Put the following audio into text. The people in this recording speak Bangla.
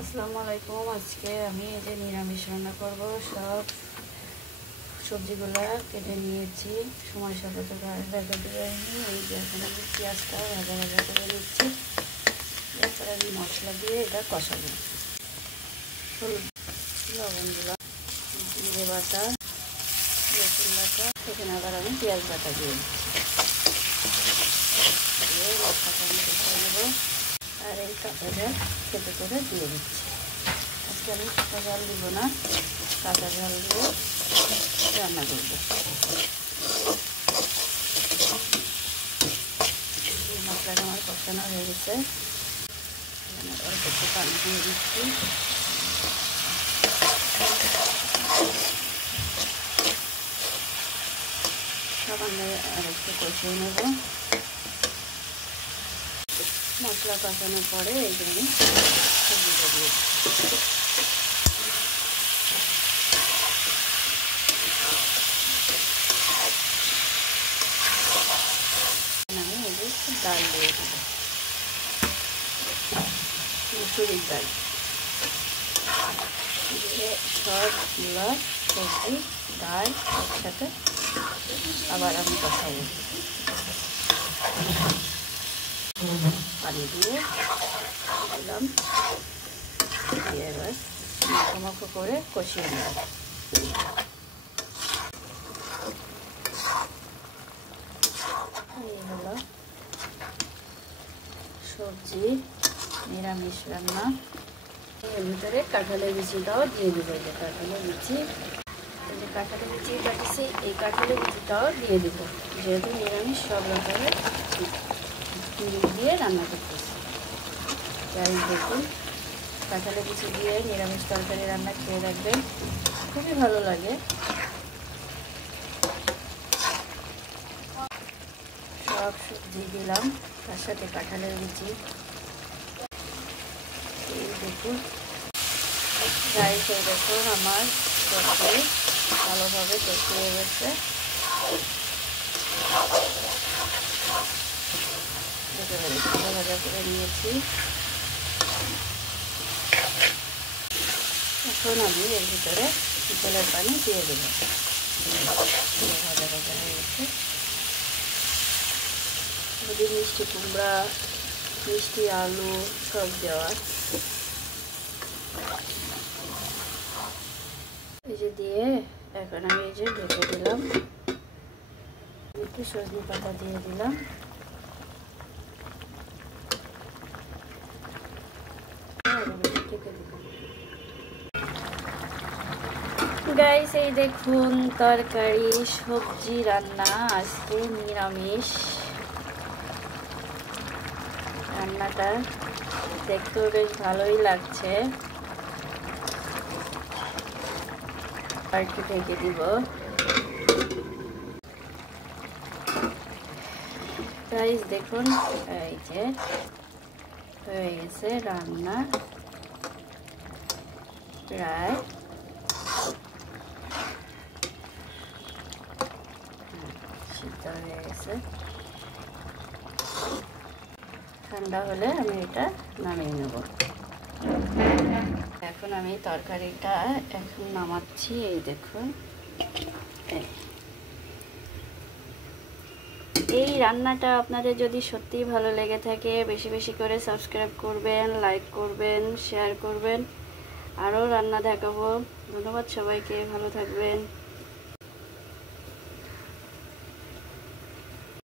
আসসালামু আলাইকুম। আজকে আমি এই যে নিরামিষ রান্না করব। সব সবজিগুলো কেটে নিয়েছি, সময় সাপেক্ষে দেখাতে পারিনি। এই যে এখন আমি পেঁয়াজটা ভাজা ভাজা করে নিচ্ছি। এরপর আমি মশলা দিয়ে এটা কষাবো। হলুদ, লবণ দিলাম, জিরে বাটা, রসুন বাটা, এখানে আবার আমি পেঁয়াজ বাটা দিয়ে মশলাটা আমি কষিয়ে নেবো। আর এই কাঁচা ঝাল কেটে করে দিয়ে দিচ্ছি। আজকে আমি কাঁচা ঝাল দিব না, কাঁচা ঝাল দিয়ে রান্না করব। মশলাটা আমার কষানো হয়ে গেছে, অল্প একটু পানি দিয়ে দিচ্ছি। সামান্য আর একটু কষিয়ে নেব। মশলা কষানোর পরে এই জন্য সবজিটা দিয়ে আমি এই যে ডাল দিয়ে দেব, মুসুরির ডাল দিয়ে সবগুলো সবজি ডাল একসাথে আবার আমি কষাবো। পানি দিয়ে দিলাম, দিয়ে এবার মাখো করে কষিয়ে নেব। এই হলো সবজি নিরামিষ রান্না। এর ভিতরে কাঁঠালের বিচিটাও দিয়ে দেবো। এই যে কাঁঠালের বিচি, এই যে কাঁঠালের বিচি কাটিছি, এই কাঁঠালের বিচিটাও দিয়ে দেব। যেহেতু নিরামিষ সব রকমের দিয়ে রান্না করতেছি। যাই দেখুন, কাঁঠালের বিচি দিয়ে নিরামিষ তরকারি রান্না খেয়ে রাখবেন, খুবই ভালো লাগে। সব সবজি দিলাম, তার সাথে কাঁঠালের বিচি। এই দেখুন গাইস, এই দেখুন আমার সবজি ভালোভাবে কষিয়ে গেছে। ভাজা ভাজা করে নিয়েছি। এখন আমি এর ভিতরে তেলের পানি দিয়ে দেবো। ভাজা ভাজা হয়ে গেছে। যদি মিষ্টি কুমড়া, মিষ্টি আলু সব দেওয়া, এই যে দিয়ে এখন আমি এই যে ঢেকে দিলাম। একটু সজনে পাতা দিয়ে দিলাম। গাইস, এই দেখুন তরকারি সবজি রান্না, আজকে নিরামিষ। রান্নাটা দেখতেও বেশ ভালোই লাগছে। আর একটু ঢেকে দিব। গাইস দেখুন, এই যে হয়ে গেছে রান্না প্রায়। সিদ্ধ হয়ে গেছে। ঠান্ডা হলে আমি এটা নামিয়ে নেব। এখন আমি তরকারিটা এখন নামাচ্ছি। এই দেখুন, এই রান্নাটা আপনাদের যদি সত্যিই ভালো লেগে থাকে, বেশি বেশি করে সাবস্ক্রাইব করবেন, লাইক করবেন, শেয়ার করবেন। আরও রান্না দেখাবো। ধন্যবাদ সবাইকে, ভালো থাকবেন।